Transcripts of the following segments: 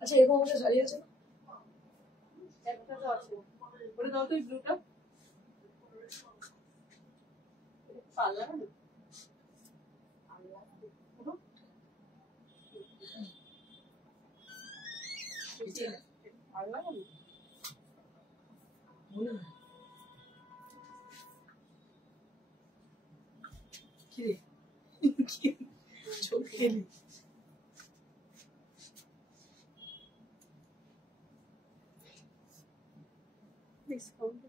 আচ্ছা এরকম অবশ্য শাড়ি আছে না? একটা তো আছে ওটা দাও তো এই ব্লুটা পাল্লা না পাল্লা না কি রে কি চোখ খেলি ডিসকাউন্ট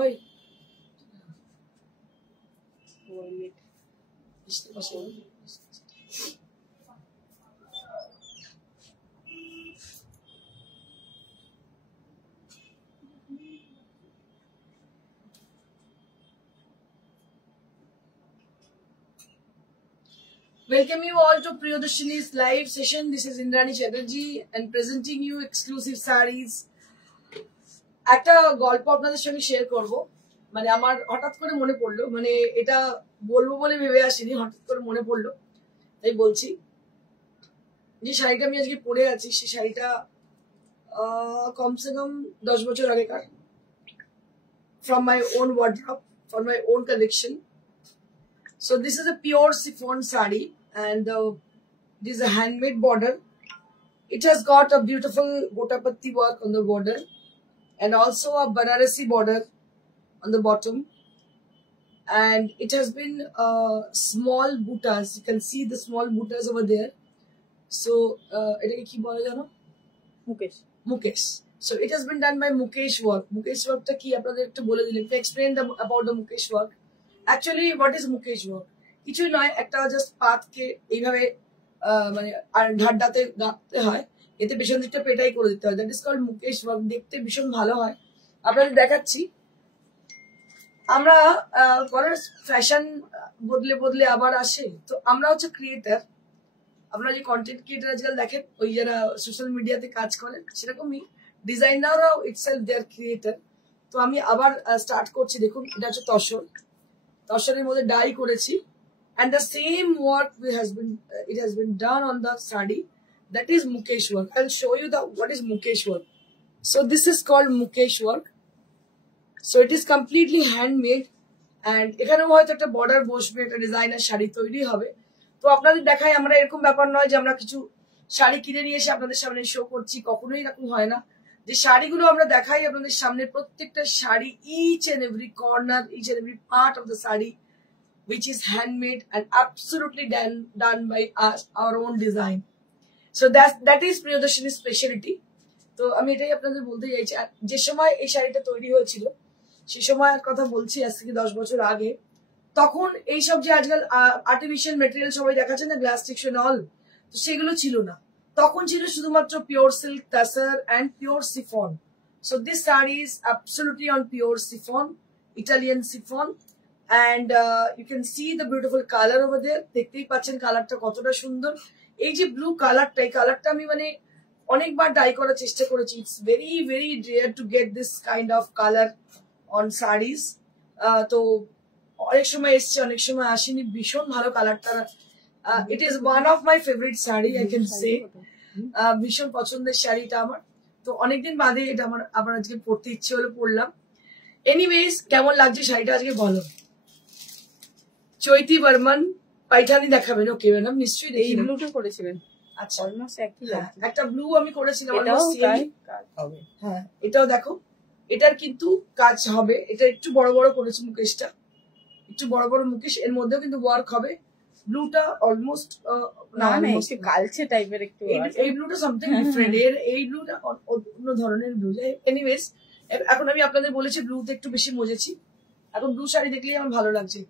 ওই ওয়েট বুঝতে পারছি Welcome you all to Priyodashini's live session. This is Indrani Chatterjee and presenting you exclusive sarees. একটা গল্প আপনাদের সঙ্গে শেয়ার করব, মানে আমার হঠাৎ করে মনে পড়লো, মানে এটা বলবো বলে ভেবে আসিনি, হঠাৎ করে মনে পড়লো তাই বলছি। যে শাড়িটা আমি আজকে পরে আছি সেই শাড়িটা কমসে কম 10 বছর আগেকার, from my own wardrobe, for my own collection. So this is a pure chiffon sari and this is a handmade border. It has got a beautiful gotapatti work on the border and also a Banarasi border on the bottom, and it has been small buttas. You can see the small buttas over there. So etake ki bola jano? Mukesh. So it has been done by Mukesh work. Mukesh work ta ki apnader ekটু bole dilen, to explain about the Mukesh work. Actually what is Mukesh work? কিছুই নয়, একটা just পাতকে এইভাবে মানে আর ঢাড্ডাতে গাঁথতে হয়, এতে পেছন দিকটা পেটাই করে দিতে হয়। That is called mukaish work. দেখতে ভীষণ ভালো হয়, আপনাদের দেখাচ্ছি। আমরা ফ্যাশন বদলে বদলে আবার আসে, তো আমরা হচ্ছে ক্রিয়েটার। আপনারা যে কন্টেন্ট ক্রিয়েটার আজকাল দেখেন, ওই যারা সোশ্যাল মিডিয়াতে কাজ করেন, সেরকমই ডিজাইনাররাও ইটসেলফ দে আর ক্রিয়েটার। তো আমি আবার স্টার্ট করছি। দেখুন এটা হচ্ছে তসর, তসরের মধ্যে ডাই করেছি, and the same work it has been done on the sari. That is Mukesh work. I'll show you what is Mukesh work. So this is called Mukesh work. So it is completely handmade, and এখানেও হয়তো একটা border বসবে, একটা designer sari তৈরি হবে। তো আপনাদের দেখাই, আমরা এরকম ব্যাপার নয় যে আমরা কিছু শাড়ি কিনে নিয়ে এসে আপনাদের সামনে শো করছি, কখনোই এরকম হয় না। যে শাড়িগুলো আমরা দেখাই আপনাদের সামনে, প্রত্যেকটা sari, each and every corner, each and every part of the sari, which is handmade and absolutely done by us, our own design. So that is Priyodashini's specialty. তো আমি এটাই আপনাদের বলতে চাইছি। যে সময় এই শাড়িটা তৈরি হয়েছিল সেই সময়ের কথা বলছি, আজ থেকে 10 বছর আগে। তখন এইসব যে আজকাল আর্টিফিশিয়াল মেটেরিয়াল সবাই দেখাচ্ছে না, গ্লাস স্টিকশন অল, তো সেগুলো ছিল না। তখন ছিল শুধুমাত্র pure silk, তাসার and pure chiffon. So this saree is absolutely on pure chiffon, Italian chiffon, and you can see the beautiful color over there. দেখতেই পাচ্ছেন কালারটা কতটা সুন্দর। এই যে ব্লু কালারটা, এই কালারটা আমি মানে অনেকবার ডাই করার চেষ্টা করেছি। It's very very rare to get this kind of colour on series. তো অনেক সময় এসছে, অনেক সময় আসেনি। ভীষণ ভালো কালারটা। It is one of my favourite sari, I can say. ভীষণ পছন্দের শাড়িটা আমার। তো অনেকদিন বাদে এটা আমার আবার আজকে পরতে ইচ্ছে হলো, পরলাম। এনিওয়েজ, কেমন লাগছে শাড়িটা আজকে বলো। চৈতি বর্মন পাইঠানি দেখাবেন? ওকে ম্যাডাম, নিশ্চয়ই দেখি। এই ব্লুটা করেছিলেন? আচ্ছা, অলমোস্ট একই লাগছে। একটা ব্লু আমি করেছিলাম, হ্যাঁ এটাও দেখো। এটার কিন্তু কাজ হবে, এটা একটু বড় বড় করেছি মুকেশটা, একটু বড় বড় মুকেশ, এর মধ্যেও কিন্তু ওয়ার্ক হবে। ব্লুটা অলমোস্ট না না একটু কালচে টাইপের, একটু এই ব্লুটা সামথিং ডিফারেন্ট, এই ব্লুটা অন্য ধরনের ব্লু। এনিওয়েজ, এখন আমি আপনাদের বলেছি ব্লুতে একটু বেশি মজেছি। এখন ব্লু শাড়ি দেখলেই আমার ভালো লাগছে।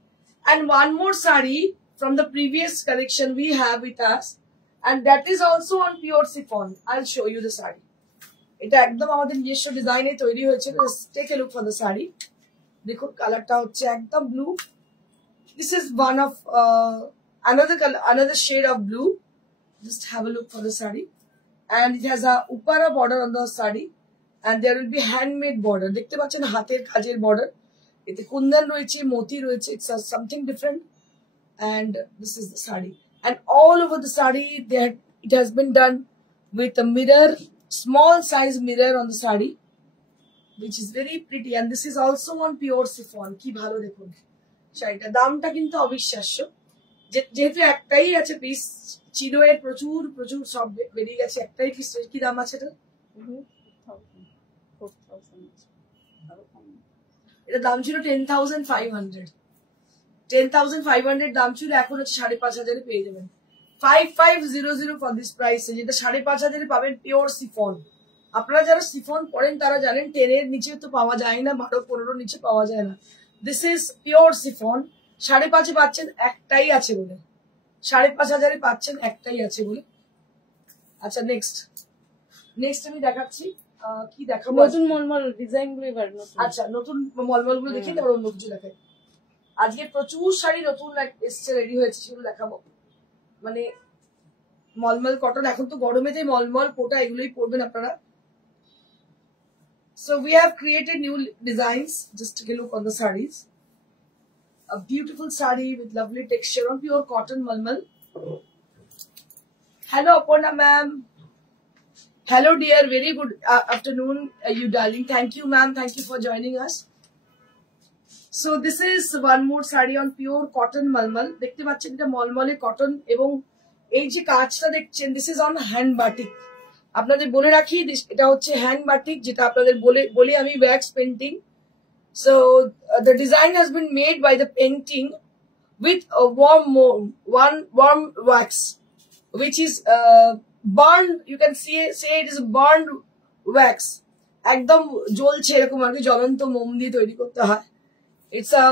And one more saree from the previous collection we have with us, and that is also on pure chiffon. I'll show you the saree. এটা একদম আমাদের নিজস্ব ডিজাইনে তৈরি হয়েছে। Take a look for the saree. দেখুন কালারটা হচ্ছে একদম blue. This is one of another shade of blue. Just have a look for the saree, and it has a upara border on the saree, and there will be handmade border. দেখতে পাচ্ছেন হাতের কাজের border, এতে কুন্দন রয়েছে, মতি রয়েছে, it's something different. And this is the sari, and all over the sari it has been done with a mirror, small size mirror on the sari, which is very pretty, and this is also on pure chiffon. কি ভালো দেখুন শাড়িটা, দামটা কিন্তু অবিশ্বাস্য। যেহেতু একটাই আছে পিস, চিনোয়ের প্রচুর প্রচুর সব বেরিয়ে গেছে, একটাই পিস। কি দাম আছে এটা? এটা দাম ছিল 10,500, 10,500 দাম ছিল, এখন হচ্ছে 5,500 পেয়ে যাবেন। 5500 ফর দিস প্রাইস, যেটা 5,500 পাবেন পিওর সিফন। আপনারা যারা সিফন পরেন তারা জানেন 10 এর নিচে তো পাওয়া যায় না, 12-15 নিচে পাওয়া যায় না। This is pure chiffon. 5,500 পাচ্ছেন, একটাই আছে বলে। 5,500 পাচ্ছেন, একটাই আছে বলে। আচ্ছা নেক্সট আমি দেখাচ্ছি, কি দেখাবো? নতুন মলমল ডিজাইন গুলো এবার নতুন। আচ্ছা নতুন মলমল গুলো দেখি, তারপর অন্য কিছু দেখাই। আজকে প্রচুর শাড়ি নতুন এসছে, রেডি হয়েছে, সেগুলো দেখাবো। মানে মলমল কটন, এখন তো গরমেতে মলমল কোটা এগুলোই পরবেন আপনারা। So we have created new designs. Just take a look on the sarees. A beautiful saree with lovely texture on pure cotton malmal. Hello Aparna ma'am. Hello dear, very good afternoon you darling. Thank you ma'am, thank you for joining us. So this is one more saree on pure cotton malmal. দেখতে পাচ্ছেন এটা মলমলে cotton, এবং এই যে কাজটা দেখছেন this is on hand batik. আপনাদের বলে রাখি এটা হচ্ছে হ্যান্ড বাটিক, যেটা আপনাদের বলি আমি wax painting. So the design has been made by the painting with a warm wax, which is burned. You can say it is burned wax. একদম জ্বলছে এরকম আর কি, জ্বলন্ত মোম দিয়ে তৈরি করতে হয়। It's a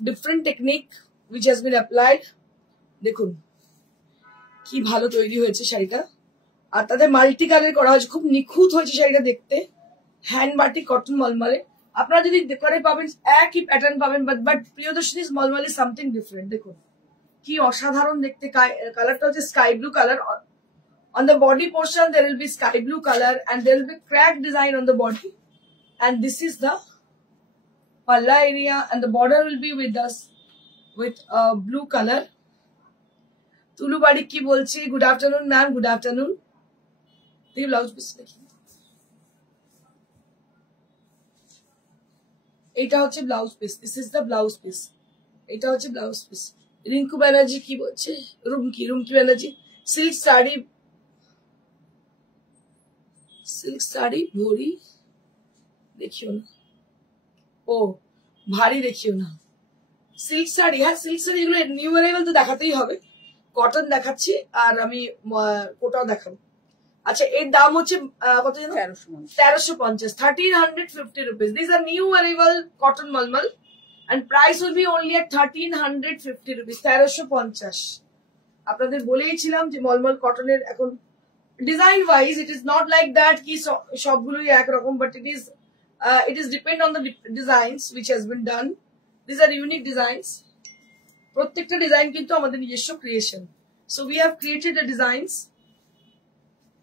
different technique which has been applied. দেখুন কি ভালো তৈরি হয়েছে শাড়িটা, আর তাদের মাল্টি কালার করা হয়েছে, খুব নিখুঁত হয়েছে শাড়িটা দেখতে। হ্যান্ড বাটিক কটন মলমলে আপনারা যদি দোকানে পাবেন একই প্যাটার্ন পাবেন, but Priyadarshini's মলমল is something different. দেখুন কি অসাধারণ দেখতে, কালারটা হচ্ছে sky blue colour. On the body portion there will be sky blue color, and there will be crack design on the body, and this is the palla area, and the border will be with blue color. তুলু বাড়ি কি বলছি? Good afternoon ma'am, good afternoon. Blouse piece দেখি, এটা হচ্ছে blouse piece, this is the blouse piece, এটা হচ্ছে blouse piece. Rinku Banerjee কি বলছে? রুমকি ব্যানার্জি, সিল্ক শাড়ি ভরি দেখিও না, ও ভারী দেখিও না। সিল্ক শাড়ি, হ্যাঁ সিল্ক শাড়ি এগুলো নিউ অ্যারাইভাল তো দেখাতেই হবে। কটন দেখাচ্ছি, আর আমি কোটাও দেখাবো। আচ্ছা এর দাম হচ্ছে কত জানো? 1350, 1350 rupees. These are new arrival cotton malmal, and price will be only at 1350 rupees. 1350। আপনাদের বলেইছিলাম যে মলমল কটনের এখন design wise it is not like that কি সবগুলোই একরকম, but it is depend on the designs which has been done. These are unique designs. প্রত্যেকটা design কিন্তু আমাদের নিজস্ব creation. So we have created the designs.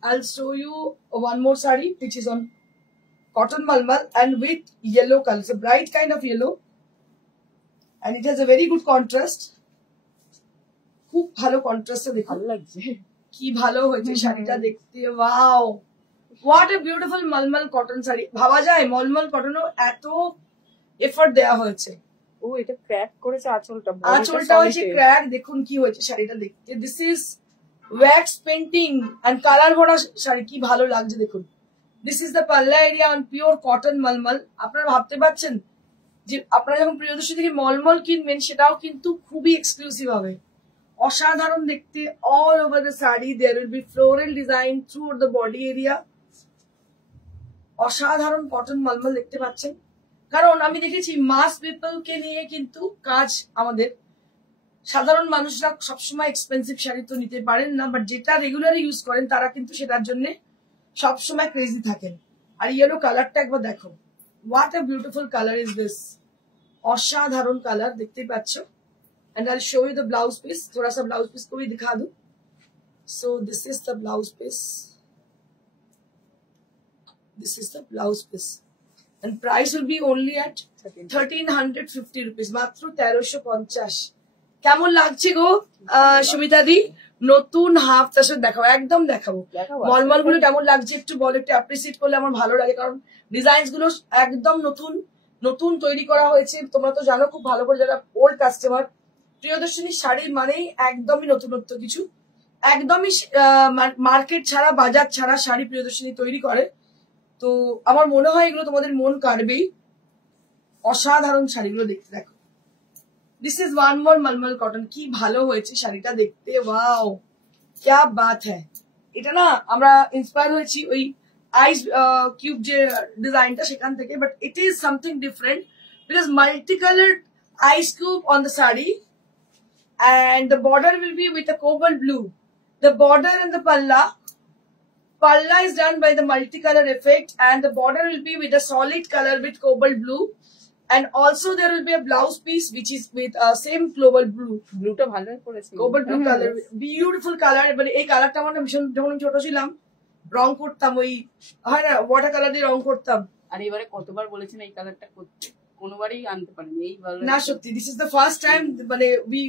I'll show you one more saree which is on cotton malmal and with yellow color. It's a bright kind of yellow, and it has a very good contrast. খুব ভালো কন্ট্রাস্টটা দেখো, ভালো লাগছে, কি ভালো হয়েছে শাড়িটা দেখতে। Wow, what a beautiful malmal cotton sari. ভাবা যায় মলমল কটনও এত এফর্ট দেওয়া হয়েছে। ও এটা ক্র্যাক করেছে আঁচলটা, আঁচলটা হয়েছে ক্র্যাক। দেখুন কি হয়েছে শাড়িটা দেখতে। This is wax painting and colour ভরা শাড়ি, কি ভালো লাগছে দেখুন। This is the palla area on pure cotton mulmul. আপনারা ভাবতে পারছেন যে আপনারা যখন প্রিয়দর্শনী থেকে মলমল কিনবেন সেটাও কিন্তু খুবই এক্সক্লুসিভ হবে, অসাধারণ দেখতে। All over the sari there will be floral design through the body area. অসাধারণ কটন মলমল দেখতে পাচ্ছেন। কারণ আমি দেখেছি মাস পিপলকে নিয়ে কিন্তু কাজ আমাদের, সাধারণ মানুষরা সবসময় এক্সপেন্সিভ শাড়ি তো নিতে পারেন না, বাট যেটা রেগুলারলি ইউজ করেন তারা কিন্তু সেটার জন্য সবসময় ক্রেজি থাকেন। আর ইয়েলো কালারটা একবার দেখো, what a beautiful colour is this, অসাধারণ কালার দেখতেই পাচ্ছ। And I show you the blouse piece, थोड़ा सा ब्लाउज पीस को भी दिखा दूं। So this is the blouse piece, this is the blouse piece. and price will be only at 1350 rupees, মাত্র 1350। কেমন লাগছে গো সুমিতা দি? নতুন হাফ তার সাথে দেখাবো, একদম দেখাবো। মলমল গুলো কেমন লাগছে একটু বলো, একটু অ্যাপ্রিসিয়েট করলে আমার ভালো লাগে, কারণ ডিজাইন গুলো একদম নতুন নতুন তৈরি করা হয়েছে। তোমরা তো জানো খুব ভালো করে, যারা ওল্ড কাস্টমার, প্রিয়দর্শিনী শাড়ি মানেই একদমই নতুনত্ব কিছু, একদমই মার্কেট ছাড়া বাজার ছাড়া শাড়ি প্রিয়দর্শিনী তৈরি করে। তো আমার মনে হয় এগুলো তোমাদের মন কাড়বেই, অসাধারণ শাড়িগুলো দেখতে। দেখো, this is one more malmal cotton, কি ভালো হয়েছে শাড়িটা দেখতে, ওয়াও ক্যা বাত হ্যায়। এটা না আমরা ইন্সপায়ার হয়েছি ওই আইস কিউব যে ডিজাইনটা সেখান থেকে, but it is something different because multi coloured ice cube on the sari, and the border will be with a cobalt blue. The border and the palla is done by the multicolor effect, and the border will be with a solid color with cobalt blue, and also there will be a blouse piece which is with same cobalt blue. Blue টা ভালো করেছে, cobalt blue color, beautiful color। এবারে এই কালারটা আমার ভীষণ, যখন আমি ছোট ছিলাম রং করতাম, ওই হয় না ওয়াটার কালার দিয়ে রং করতাম। আর এবারে কতবার বলেছেন এই কালারটা করতে, কোনোবারই আনতে পারিনি এই ভালো না সত্যি, this is the first time, মানে we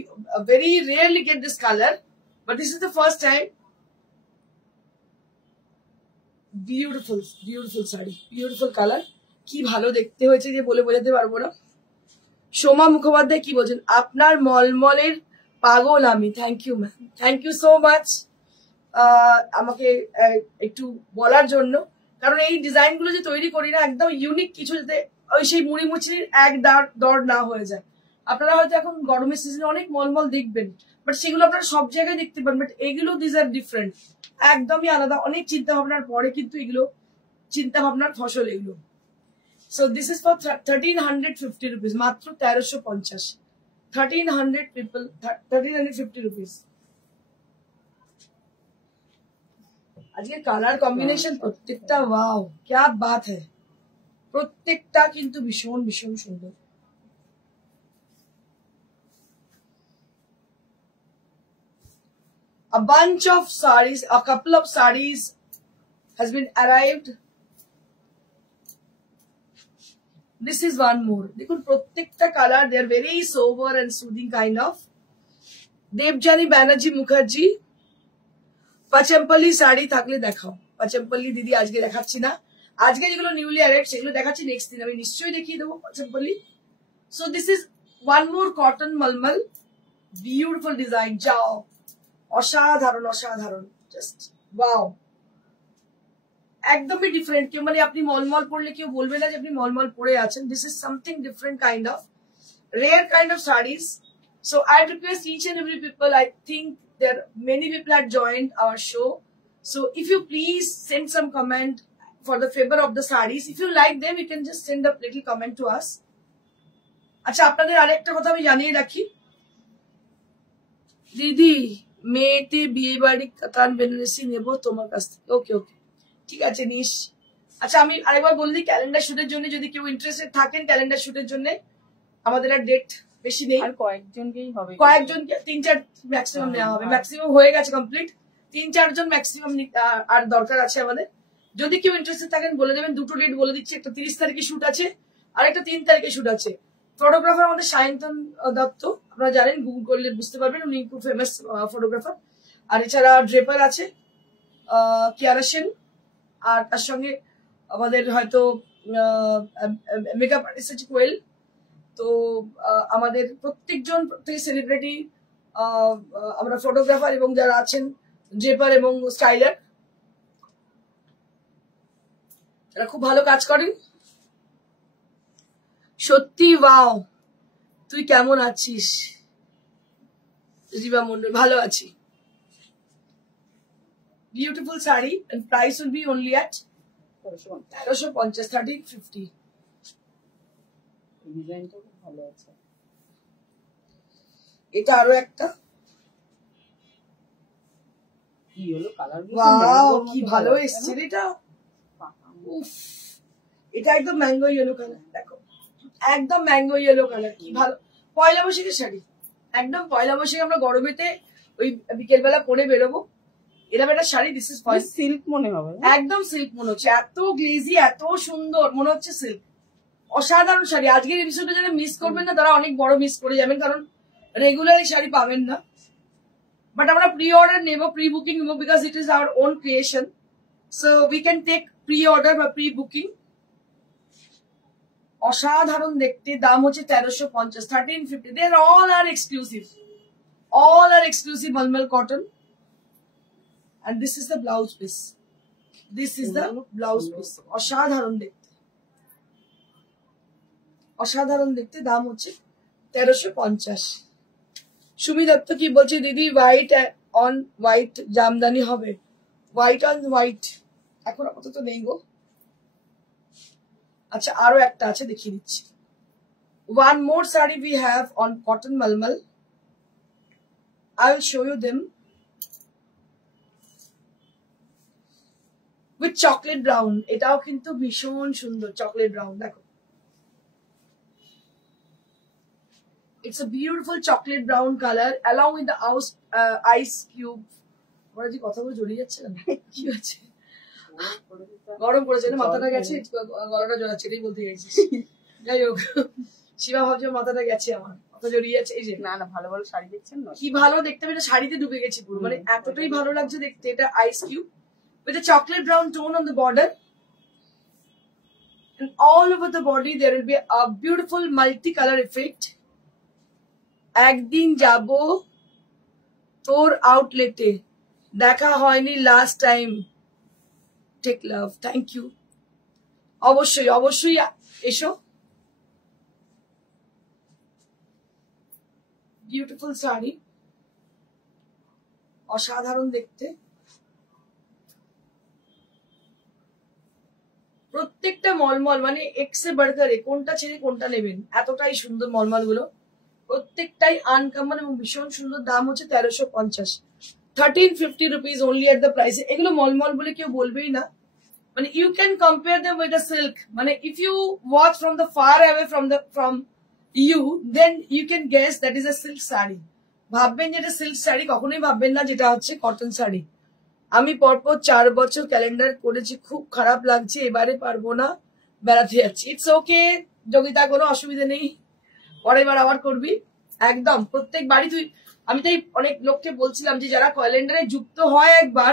very rarely get this colour, but this is the first time. Beautiful beautiful sari, beautiful colour, কি ভালো দেখতে হয়েছে যে বলে বোঝাতে পারবো না। সোমা মুখোপাধ্যায় কি বলছেন? আপনার মলমলের পাগল আমি। Thank you ma'am, thank you so much আমাকে একটু বলার জন্য, কারণ এই ডিজাইন গুলো যে তৈরি করি না, একদম ইউনিক কিছু, যাতে ওই সেই মুড়ি মুচড়ির এক দর না হয়ে যায়। আপনারা হয়তো এখন গরমের সিজনে অনেক মলমল দেখবেন, বাট সেগুলো আপনারা সব জায়গায় দেখতে পান, বাট এগুলো দিস আর ডিফারেন্ট, একদমই আলাদা। অনেক চিন্তা ভাবনার পরে কিন্তু এগুলো চিন্তা ভাবনার ফসল এগুলো। So this is for 1350 rupees, মাত্র 1350, 1350 রুপিস। আজকে কালার কম্বিনেশন প্রত্যেকটা ওয়াও ক্যা বাত হ্যায়, প্রত্যেকটা কিন্তু ভীষণ ভীষণ সুন্দর। A bunch of sarees, a couple of sarees has been arrived. This is one more. দেখুন প্রত্যেকটা colour, they are very sober and soothing kind of. Debjani Banerjee Mukherjee, Pochampally sari থাকলে দেখাও। পাচম্পলি দিদি আজকে দেখাচ্ছি না, আজকে যেগুলো নিউলি অ্যারেড সেগুলো দেখাচ্ছি, নেক্সট দিন আমি নিশ্চয়ই দেখিয়ে দেবো Pochampally. So this is one more cotton malmal, beautiful design, যাও অসাধারণ অসাধারণ, জাস্ট ওয়াও, একদমই ডিফারেন্ট। কেউ মানে আপনি মলমল পরলে কেউ বলবে না যে আপনি মলমল পরে আছেন। This is something different kind of rare kind of saris. So I request each and every people, I think there many people had joined our show, so if you please send some comment for the favor of the sarees. If you like them, you can just send a little comment to us. আচ্ছা, আপনাদের আরেকটা কথা আমি জানিয়ে রাখি, দিদি মেয়েতে বিয়ে বাড়ি কাতান বেনারসি নেবো তোমার কাছ থেকে। ওকে ওকে, ঠিক আছে নিস। আচ্ছা আমি আরেকবার বললি, ক্যালেন্ডার শুটের জন্য যদি কেউ ইন্টারেস্টেড থাকেন, ক্যালেন্ডার শুটের জন্য আমাদের আর ডেট বেশি নেই, আর কয়েকজনকেই হবে, কয়েকজনকে 3-4 ম্যাক্সিমাম নেওয়া হবে। ম্যাক্সিমাম হয়ে গেছে কমপ্লিট, 3-4 জন ম্যাক্সিমাম আর দরকার আছে আমাদের। যদি কেউ ইন্টারেস্টেড থাকেন বলে দেবেন। দুটো ডেট বলে দিচ্ছি, একটা 30 তারিখে শুট আছে আর একটা 3 তারিখে শুট আছে। ফটোগ্রাফার আমাদের সায়ন্তন দত্ত, আপনারা জানেন, গুগল করলে বুঝতে পারবেন, উনি খুব ফেমাস ফটোগ্রাফার। আর এছাড়া ড্রেপার আছে কিয়ারা সেন, আর তার সঙ্গে আমাদের হয়তো মেকআপ আর্টিস্ট আছে কোয়েল। তো আমাদের প্রত্যেকজন প্রত্যেক সেলিব্রিটি আমরা ফটোগ্রাফার এবং যারা আছেন ড্রেপার এবং স্টাইলার, তারা খুব ভালো কাজ করেন। সত্যি ওয়াও, তুই কেমন আছিস? রিবা মন্ডল, ভালো আছি। Beautiful sari, and price will be only at 1350, 1350। ডিজাইনটা খুব ভালো আছে। এটা আরো একটা, কি হলো কালার, ওয়াও কি ভালো এসছে এটা। উফ, এটা একদম ম্যাঙ্গো ইয়েলো কালার, দেখো একদম ম্যাঙ্গো ইয়েলো কালার, কি ভালো। পয়লা বৈশাখের শাড়ি, একদম পয়লা বৈশাখে আমরা গরমেতে ওই বিকেল বেলা পরে বেরোবো, এরকম একটা শাড়ি। দিস ইজ সিল্ক মনে হবে, একদম সিল্ক মনে হচ্ছে, এত গ্লেজি এত সুন্দর মনে হচ্ছে সিল্ক। অসাধারণ শাড়ি। আজকের এপিসোডে যারা মিস করবেন না তারা অনেক বড় মিস করে যাবেন, কারণ রেগুলার এই শাড়ি পাবেন না। বাট আমরা প্রি অর্ডার নেবো, প্রি বুকিং নেবো, because it is our own creation, so we can take pre order বা প্রি বুকিং। অসাধারণ দেখতে, দাম হচ্ছে 1350, 1350। দে all are exclusive, all are exclusive Malmal cotton, and this is the blouse piece, this is the blouse piece। অসাধারণ দেখতে, অসাধারণ দেখতে, দাম হচ্ছে 1350। সুমি দত্ত কি বলছে দিদি, হোয়াইট অন হোয়াইট জামদানি হবে? হোয়াইট অন হোয়াইট এখন আপাতত নেই গো। আচ্ছা আরো একটা আছে, দেখিয়ে দিচ্ছি। One more saree we have on cotton malmal. I will show you them with chocolate brown. এটাও কিন্তু ভীষণ সুন্দর চকলেট ব্রাউন, দেখো। It's a beautiful chocolate brown color along with the ice cube. ওরা যে কথাগুলো জড়িয়ে যাচ্ছে না, কি আছে? গরম পড়েছে না, মাথাটা গেছে, গলাটা জড়াচ্ছে, এটাই বলতে গেছিস। যাই হোক, শিবা ভাবছে মাথাটা গেছে, আমার মাথা জড়িয়ে যাচ্ছে। এই যে না না, ভালো ভালো শাড়ি দেখছেন না, কি ভালো দেখতে, এটা শাড়িতে ডুবে গেছি পুরো, মানে এতটাই ভালো লাগছে দেখতে। এটা ice cube with a chocolate brown tone on the border, and all over the body there will be a beautiful multi-color effect. একদিন যাব তোর আউটলেটে, দেখা হয়নি last time, take love, thank you. অবশ্যই অবশ্যই এসো। বিউটিফুল শাড়ি, অসাধারণ দেখতে, প্রত্যেকটা মলমল, মানে এক্সে বার্গারে কোনটা ছেড়ে কোনটা নেবেন, এতটাই সুন্দর মলমল গুলো, প্রত্যেকটাই আনকমন এবং ভীষণ সুন্দর। দাম হচ্ছে 1350, 1350 rupees only at the price. এগুলো মলমল বলে কেউ বলবেই না, মানে you can compare them with a silk, মানে if you watch from the far away from you, then you can guess that is a silk sari. ভাববেন যেটা সিল্ক শাড়ি, কখনোই ভাববেন না যেটা হচ্ছে কটন শাড়ি। আমি পরপর 4 বছর ক্যালেন্ডার করেছি, খুব খারাপ লাগছে, এবারে পারবো না, বেড়াতে যাচ্ছি। ইটস ওকে যোগিতা, কোনো অসুবিধা নেই, পরের বার আবার করবি একদম। প্রত্যেক বাড়ি তুই, আমি তাই অনেক লোককে বলছিলাম যে যারা ক্যালেন্ডারে যুক্ত হয় একবার,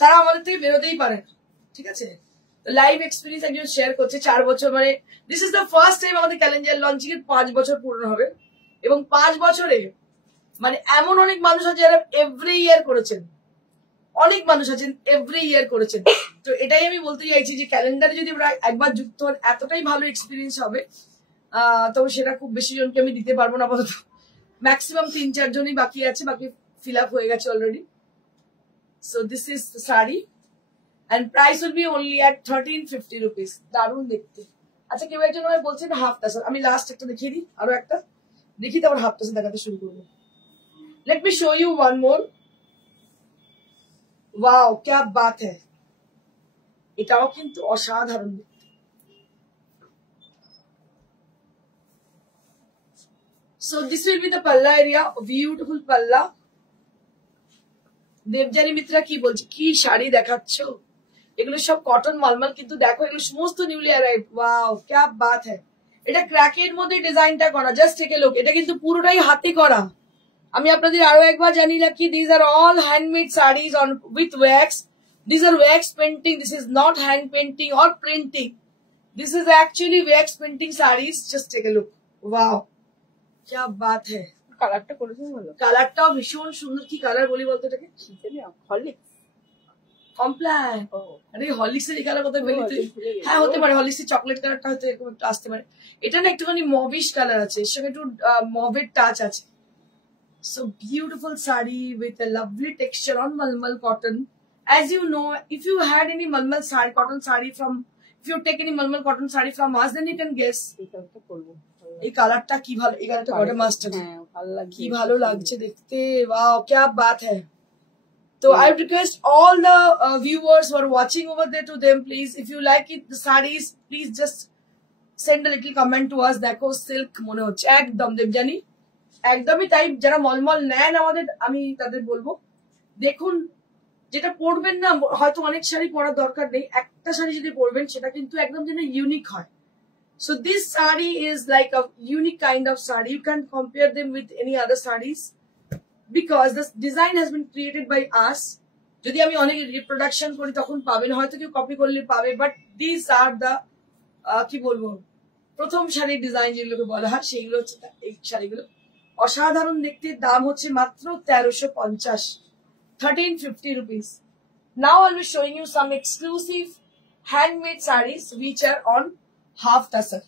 তারা আমাদের থেকে বেরোতেই পারে না, ঠিক আছে? লাইভ এক্সপিরিয়েন্স একজন শেয়ার করছে, 4 বছর, মানে this is the first time আমাদের ক্যালেন্ডার লঞ্চিং এর 5 বছর পূর্ণ হবে, এবং 5 বছরে মানে এমন অনেক মানুষ আছে যারা এভরি ইয়ার করেছেন, অনেক মানুষ আছেন এভরি ইয়ার করেছেন। তো এটাই আমি বলতে চাইছি যে ক্যালেন্ডারে যদি আমরা একবার যুক্ত হন, এতটাই ভালো এক্সপিরিয়েন্স হবে। তবে সেটা খুব বেশি জনকে আমি দিতে পারবো না আপাতত, ম্যাক্সিমাম 3-4 জনই বাকি আছে, বাকি ফিল আপ হয়ে গেছে already. So this is the sari and price will be only at 1350 rupees. দারুণ দেখতে। আচ্ছা কেউ একজন আমায় বলছেন হাফ তাসা, আমি লাস্ট একটা দেখিয়ে দিই, আরো একটা দেখি, তারপর হাফ তাসা দেখাতে শুরু করবো। Let me show you one more. Wow, क्या बात है, এটাও কিন্তু অসাধারণ দেখতে। So this will be the palla area, beautiful palla. Debjani Mitra কি বলছে, কি শাড়ি দেখাচ্ছ? এগুলো সব কটন মালমাল, কিন্তু দেখো এগুলো সমস্ত নিউলি অ্যারাইভ। ওয়াও क्या बात है, এটা ক্র্যাকের মধ্যে ডিজাইনটা করা, জাস্ট টেক এ লুক। এটা কিন্তু পুরোটাই হাতে করা। আমি আপনাদের আরো একবার জানি রাখি, this are all handmade saris on with wax. This are wax painting, this is not hand painting or printing, this is actually wax painting saris. Just take a look, wow क्या बात है। কালারটা করেছে ভালো, কালারটাও ভীষণ সুন্দর। কি কালার বলি বলতো এটাকে? Horlicks Complan. আরে হরলিক্সের এই কালার কথা বলি তুই? হ্যাঁ হতে পারে, হরলিক্সের চকলেট কালারটা হয়তো এরকম একটু আসতে পারে। এটা না একটুখানি মভিশ কালার আছে, এর সঙ্গে একটু মভের টাচ আছে। So beautiful saree with a lovely texture on malmal cotton. As you know, if you had any malmal saree, cotton saree from, if you take any malmal cotton saree from us, then you can guess. এই কালারটা কি ভালো, এই কালারটা বড় master, কি ভালো লাগছে দেখতে। ওয়াও क्या बात है। So I request all the viewers who are watching over there, to them please, if you like it, the sarees, please just send a little comment to us. দেখো সিল্ক মনে হচ্ছে একদম দেবজানি, একদমই তাই। যারা মলমল নেন আমাদের, আমি তাদের বলবো দেখুন, যেটা পরবেন না, হয়তো অনেক শাড়ি পরার দরকার নেই, একটা শাড়ি যদি পরবেন সেটা কিন্তু একদম যেন ইউনিক হয়, So this sari is like a unique kind of sari. You can't compare them with any other saris because this design has been created by us. যদি আমি অনেক রিপ্রোডাকশন করি তখন পাবেন, হয়তো কেউ কপি করলে পাবে, বাট দিস আর দ্য কি বলবো প্রথম শাড়ির ডিজাইন যেগুলোকে বলা হয় সেইগুলো হচ্ছে এই শাড়িগুলো। অসাধারণ দেখতে, দাম হচ্ছে মাত্র 1350, 1350 rupees. Now I'll be showing you some exclusive handmade sarees which are on half tassel.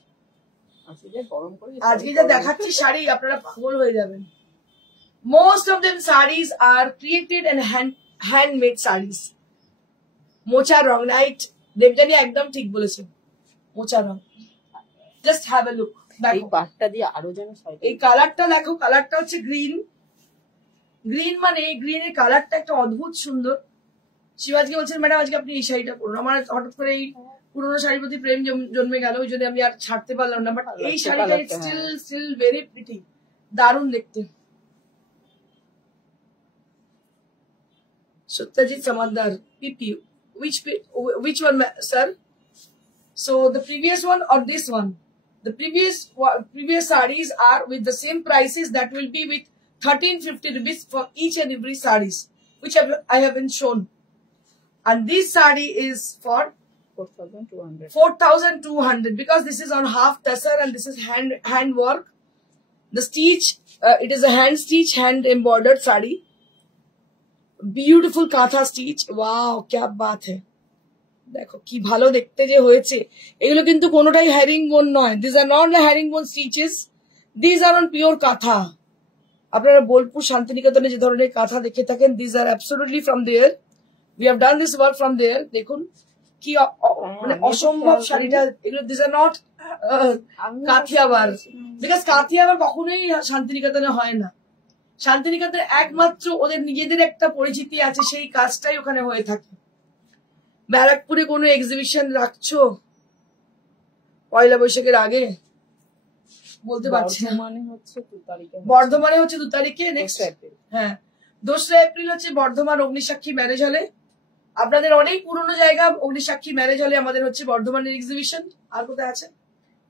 আজকে যা দেখাচ্ছি শাড়ি আপনারা পাগল হয়ে যাবেন। Most of them sarees are created and handmade sarees. মোচা রং, রাইট? দেবজানি একদম ঠিক বলেছেন, মোচা রং। Just have a look. এই পাটটা দিয়ে আরো যেন এই কালারটা দেখো, কালারটা হচ্ছে গ্রিন। গ্রিন মানে গ্রিনের কালারটা একটা অদ্ভুত সুন্দর। শিবাজকে বলছেন ম্যাডাম আজকে আপনি এই শাড়িটা পরুন। আমার হঠাৎ করে এই পুরোনো শাড়ির প্রতি প্রেম জন্মে গেল, ওই জন্য আমি আর ছাড়তে পারলাম না। বাট এই শাড়িটা স্টিল ভেরি প্রিটি, দারুণ দেখতে। Satyajit Samadar, PP. Which one, sir? So the previous one or this one? The previous sarees are with the same prices, that will be with 1350 rupees for each and every sarees, which I have been shown. And this saree is for 4200. 4200 because this is on half tassel and this is hand work. The stitch, it is a hand stitch, hand embroidered saree. Beautiful katha stitch. Wow, kya baat hai. দেখো কি ভালো দেখতে যে হয়েছে। এগুলো কিন্তু কোনোটাই herringbone নয়। This are not the herringbone stitches, this are on pure kantha. আপনারা বোলপুর শান্তিনিকেতনে যে ধরনের কাঁথা দেখে থাকেন, this are absolutely from there. We have done this work from there. দেখুন কি মানে অসম্ভব শাড়িটা। এগুলো this are not Kathiawar, because Kathiawar কখনোই শান্তিনিকেতনে হয় না। শান্তিনিকেতনে একমাত্র ওদের নিজেদের একটা পরিচিতি আছে, সেই কাজটাই ওখানে হয়ে থাকে। ব্যারাকপুরে কোনো এক্সিবিশন রাখছো পয়লা বৈশাখের আগে? বলতে পারছি না। বর্ধমানে হচ্ছে 2 তারিখে, নেক্সট এপ্রিল। হ্যাঁ, 2রা এপ্রিল হচ্ছে বর্ধমান অগ্নিসাক্ষী ম্যারেজ হলে। আপনাদের অনেক পুরনো জায়গা অগ্নিসাক্ষী ম্যারেজ হলে আমাদের হচ্ছে বর্ধমানের এক্সিবিশন। আর কোথায় আছে?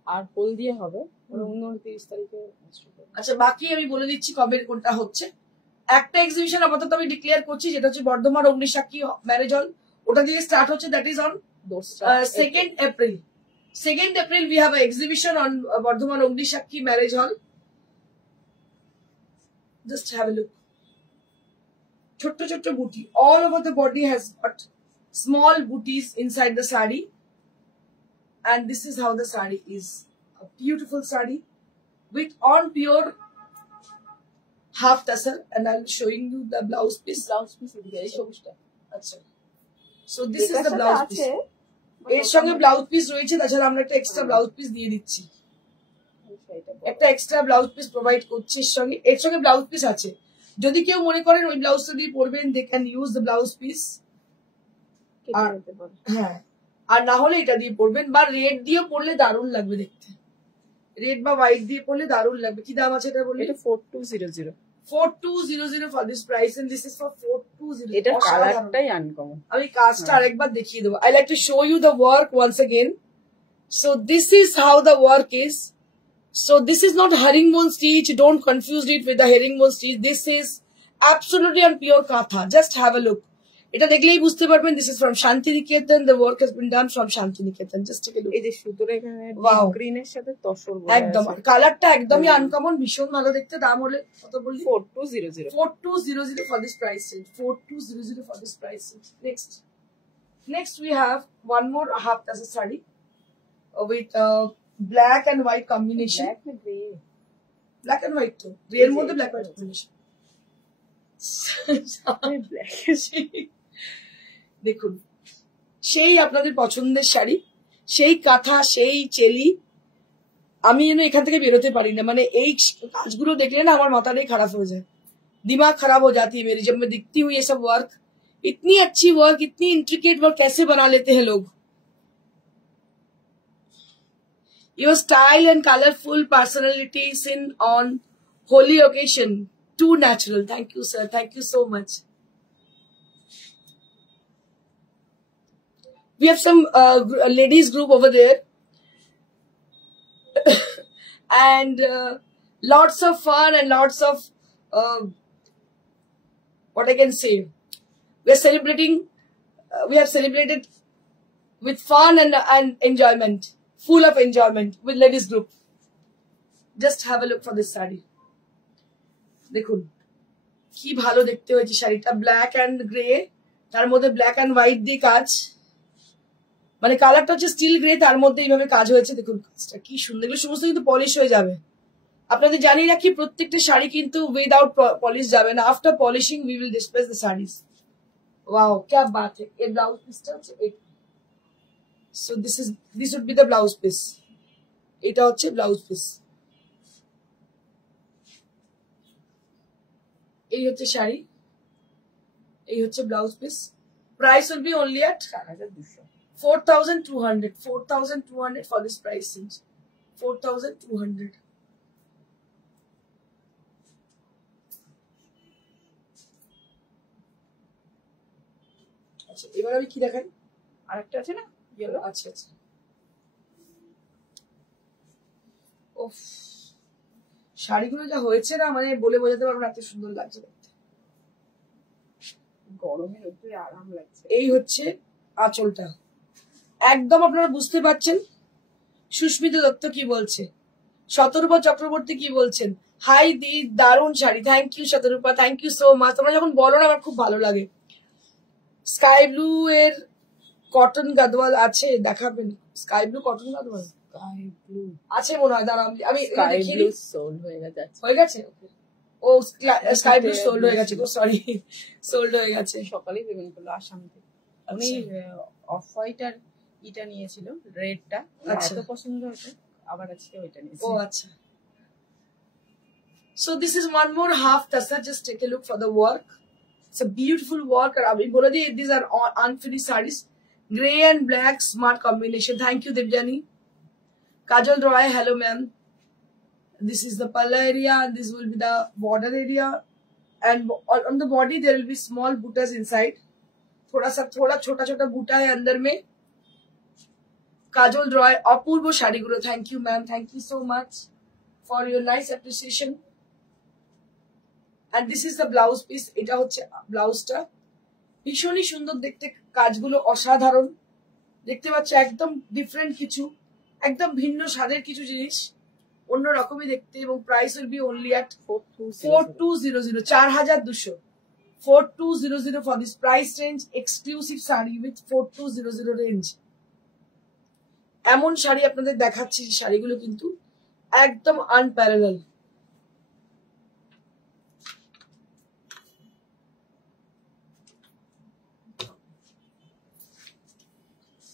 আর হলদিয়া হবে 29 তারিখে। আচ্ছা, বাকি আমি বলে দিচ্ছি কবে কোনটা হচ্ছে। একটা এক্সিবিশন আপাতত আমি ডিক্লেয়ার করছি, যেটা হচ্ছে বর্ধমান অগ্নিসাক্ষী ম্যারেজ হল। ওটা দিয়ে স্টার্ট হচ্ছে, that is on 2nd April. 2nd April we have an exhibition on Bardhaman Ognisakhi Marriage Hall. Just have a look. Chotto chotto booty. All over the body has got small booties inside the sari. And this is how the sari is. A beautiful sari with on pure half tassel. And I'll be showing you the blouse piece. Blouse piece is Achha. So this is the blouse piece. এর সঙ্গে blouse piece রয়েছে, তাছাড়া আমরা একটা extra blouse piece দিয়ে দিচ্ছি। একটা extra blouse piece provide করছি এর সঙ্গে ব্লাউজ পিস আছে। যদি কেউ মনে করেন ওই ব্লাউজটা দিয়ে পরবেন, they can use the blouse piece. হ্যাঁ, আর না হলে এটা দিয়ে পরবেন, বা রেড দিয়ে পরলে দারুণ লাগবে দেখতে। রেড বা হোয়াইট দিয়ে পরলে দারুণ লাগবে। কি দাম আছে এটা বললে? 4200। 4200 for this price, and this is for 4200. এটা কালারটাই আনকমন। আমি কাজটা আরেকবার দেখিয়ে দেবো। I like to show you the work once again. So this is how the work is. So this is not herringbone stitch. Don't confuse it with the herringbone stitch. This is absolutely on pure katha. Just have a look. এটা দেখলেই বুঝতে পারবেন this is from Shantiniketan. The work has been done from Shantiniketan. Just take a look. এই যে সুতোর এখানে গ্রিনের সাথে তসর বলা আছে। একদম কালারটা একদমই আনকমন, ভীষণ ভালো দেখতে। দাম হলে কত বললি? 4200। 4200 for this price range. 4200 for this price range. Next we have one more half tassel saree with black and white combination. Black and white too. Real mode black white combination. দেখুন, সেই আপনাদের পছন্দের শাড়ি, সেই কাঁথা, সেই চেলি। আমি যেন এখান থেকে বেরোতে পারি না। মানে এই কাজগুলো দেখলে না আমার মাথাটাই খারাপ হয়ে যায়, दिमाग खराब हो जाती है मेरी जब मैं दिखती हूँ ये सब वर्क। इतनी अच्छी वर्क, इतनी इंट्रिकेट वर्क कैसे बना लेते हैं लोग। Your style and colorful personality seen on holy occasion, too natural. Thank you, sir. Thank you so much. We have some ladies group over there. and lots of fun and lots of what I can say. We are celebrating. We have celebrated with fun and enjoyment, full of enjoyment with ladies group. Just have a look for this saree. দেখুন কি ভালো দেখতে হয়েছে শাড়িটা, black and grey, তার মধ্যে black and white দিয়ে কাজ, মানে কালারটা হচ্ছে স্টিল গ্রে, তার মধ্যে এইভাবে কাজ হয়েছে। দেখুন কাজটা কি সুন্দর, এগুলো সমস্ত কিন্তু পলিশ হয়ে যাবে। আপনাদের জানি রাখি প্রত্যেকটা শাড়ি কিন্তু উইদাউট পলিশ যাবে না। After polishing we will displace the saris. Wow क्या बात है। এই ব্লাউজ পিসটা হচ্ছে এটা। So this would be the blouse piece. এটা হচ্ছে ব্লাউজ পিস। এই হচ্ছে শাড়ি, এই হচ্ছে blouse piece. Price will be only at 4,200 4,200 for this price range. 4,200. আচ্ছা এবার আমি কি দেখাই, আরেকটা আছে না ইয়েলো। আচ্ছা আচ্ছা, ওফ শাড়িগুলো যা হয়েছে না, মানে বলে বোঝাতে পারবো না, এত সুন্দর লাগছে দেখতে। গরমের উপরে আরাম লাগছে। এই হচ্ছে আঁচলটা, একদম আপনারা বুঝতে পারছেন সুস্মিতা দত্ত কি বলছে, শতরূপা চক্রবর্তী কি বলছেন। হাই দি, দারুণ শাড়ি, thank you Shatarupa, thank you so much. তোমরা যখন বলো না আমার খুব ভালো লাগে। স্কাই ব্লু এর কটন গাদওয়াল আছে, দেখাবেন? Sky blue cotton Gadwal sky blue আছে মনে হয়, দাঁড়া আমি স্কাই ব্লু সোল্ড হয়ে গেছে। হয়ে গেছে, ও স্কাই ব্লু সোল্ড হয়ে গেছে, সরি সোল্ড হয়ে গেছে। সকালেই পেমেন্ট করলো আসাম থেকে। উনি অফ হোয়াইট আর ইটা নিয়েছিল, রেডটা এত পছন্দ হয়েছে, আবার আজকে ওইটা নিয়েছে। ও আচ্ছা। So this is one more half tassa. Just take a look for the work. It's a beautiful work. These are unfinished sarees. Grey and black, smart combination. Thank you, Devjani. Kajal Roy, hello ma'am. This is the palla area. This will be the border area. And on the body there will be small buttas inside. थोड़ा छोटा बूटा है अंदर में। काजल रॉय, अपूर्व शाड़ी गुलो, thank you ma'am, thank you so much for your nice appreciation. And this is the blouse piece. এটা হচ্ছে ব্লাউজটা, ভীষণই সুন্দর দেখতে, কাজগুলো অসাধারণ দেখতে পাচ্ছ, একদম ডিফারেন্ট কিছু, একদম ভিন্ন স্বাদের কিছু জিনিস, অন্য রকমই দেখতে। এবং price will be only at 4200, 4200, 4200 for this price range. Exclusive sari with 4200 range. এমন শাড়ি আপনাদের দেখাচ্ছি, শাড়িগুলো কিন্তু একদম আনপ্যারালাল।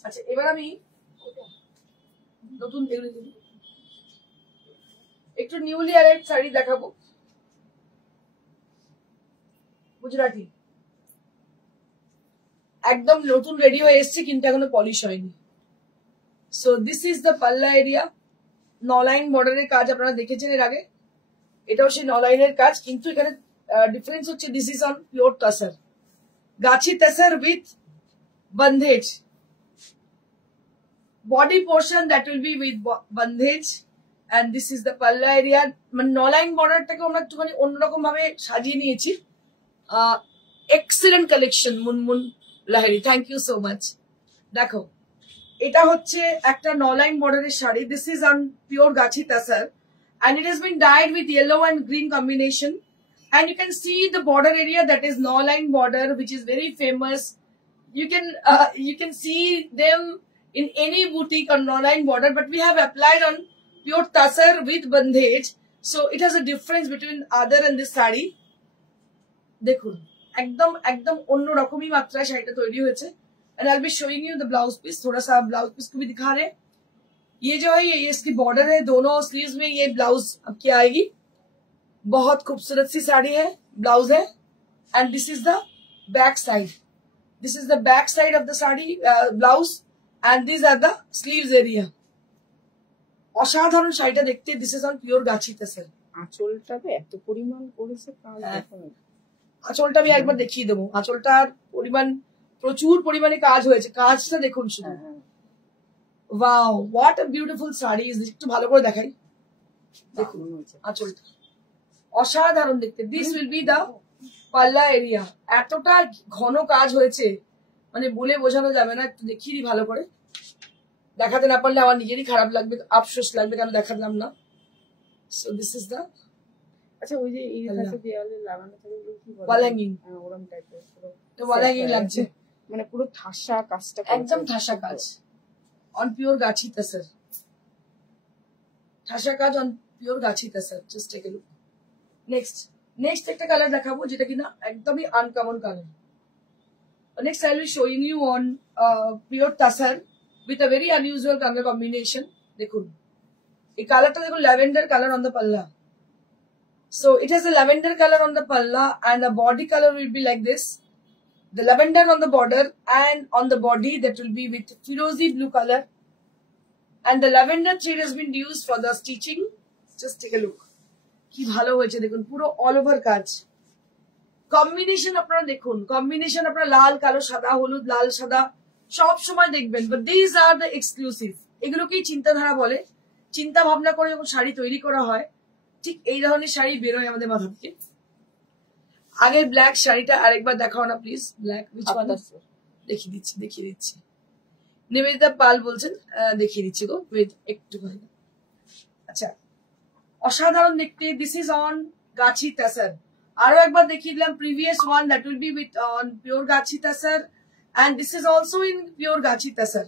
আচ্ছা এবার আমি নতুন একটু নিউলি অ্যারেড শাড়ি দেখাবো, গুজরাটি, একদম নতুন রেডি হয়ে এসছে কিন্তু এখনো পলিশ হয়নি। So this is the palla area. নলাইন বর্ডারের কাজ আপনারা দেখেছেন এর আগে, এটাও সেই নলাইনের কাজ, কিন্তু এখানে ডিফারেন্স হচ্ছে this is on pure tussar, gachhi tussar with bandhej. Body portion that will be with bandhej, and this is the palla area. মানে নলাইন বর্ডারটাকে আমরা একটুখানি অন্যরকম ভাবে সাজিয়ে নিয়েছি। Excellent collection Moonmoon Lahiri, thank you so much. দেখো এটা হচ্ছে একটা নলাইন বর্ডারের শাড়ি, this is on pure gachhi tussar, and it has been dyed with yellow and green combination, and you can see the border area, that is no-line border, which is very famous. You can see them in any boutique on no-line border, but we have applied on pure tasar with bandhej, so it has a difference between other and this sari. দেখুন একদম অন্য রকমই মাত্রায় শাড়িটা তৈরি হয়েছে। And I'll be showing you the blouse piece. थोड़ा सा ब्लाउज पीस को भी दिखा रहे हैं। ये जो है ये इसकी बॉर्डर है, दोनों स्लीव्स में ये ब्लाउज अब क्या आएगी। बहुत खूबसूरत सी साड़ी है, ब्लाउज है, and this is the back side. This is the back side of the sari blouse, and this are the sleeves area. অসাধারণ শাড়িটা দেখতে। This is on pure gachhi তাসার। আঁচলটা এত পরিমাণ করেছে, আঁচলটা আমি একবার দেখিয়ে দেবো। আঁচলটার পরিমাণ, প্রচুর পরিমাণে কাজ হয়েছে, কাজটা দেখুন শুধু। Wow, what a beautiful sari. একটু ভালো করে দেখাই, দেখুন আঁচলটা অসাধারণ দেখতে। দিস উইল বি দা পাল্লা এরিয়া। এতটা ঘন কাজ হয়েছে, মানে বলে বোঝানো যাবে না। একটু দেখিয়ে দিই ভালো করে, দেখাতে না পারলে আমার নিজেরই খারাপ লাগবে, আফসোস লাগবে কেন দেখালাম না। সো দিস ইজ দা, আচ্ছা ওই যে এই কাছে দেওয়ালে লাগানো থাকে কি বলে, ওয়াল হ্যাঙ্গিং। ওরকম টাইপের পুরো তো ওয়াল হ্যাঙ্গিং লাগছে, মানে পুরো ঠাসা কাজটা, একদম ঠাসা কাজ অন পিওর গাছি তাসার। ঠাসা কাজ on pure gachhi tussar. Just take a look. Next একটা কালার দেখাবো যেটা কিনা একদমই uncommon colour. Next I will showing you on pure tussar with a very unusual color combination. দেখুন এই কালারটা দেখুন, ল্যাভেন্ডার কালার অন দ্য পাল্লা। So it has a lavender color on the palla and the body color will be like this. The lavender on the border and on the body that will be with firozi blue color. And the lavender thread has been used for the stitching. Just take a look. কি ভালো হয়েছে দেখুন, পুরো all over কাজ। Combination আপনারা দেখুন, combination আপনারা লাল কালো সাদা হলুদ লাল সাদা সব সময় দেখবেন। But this are the exclusive. এগুলোকেই চিন্তাধারা বলে। চিন্তা ভাবনা করে যখন শাড়ি তৈরি করা হয়, ঠিক এই ধরনের শাড়ি বেরোয় আমাদের মাথা থেকে। আগের ব্ল্যাক শাড়িটা আরেকবার দেখাও না প্লিজ। ব্ল্যাক দেখিয়ে দিচ্ছি। নিবেদিতা পাল বলছেন, দেখিয়ে দিচ্ছি গো, একটু। আচ্ছা, অসাধারণ দেখতে। দিস ইজ অন গাছি তাসার। আরো একবার দেখিয়ে দিলাম previous one, that will be with on pure gachhi tussar, and this is also in pure gachi tasar.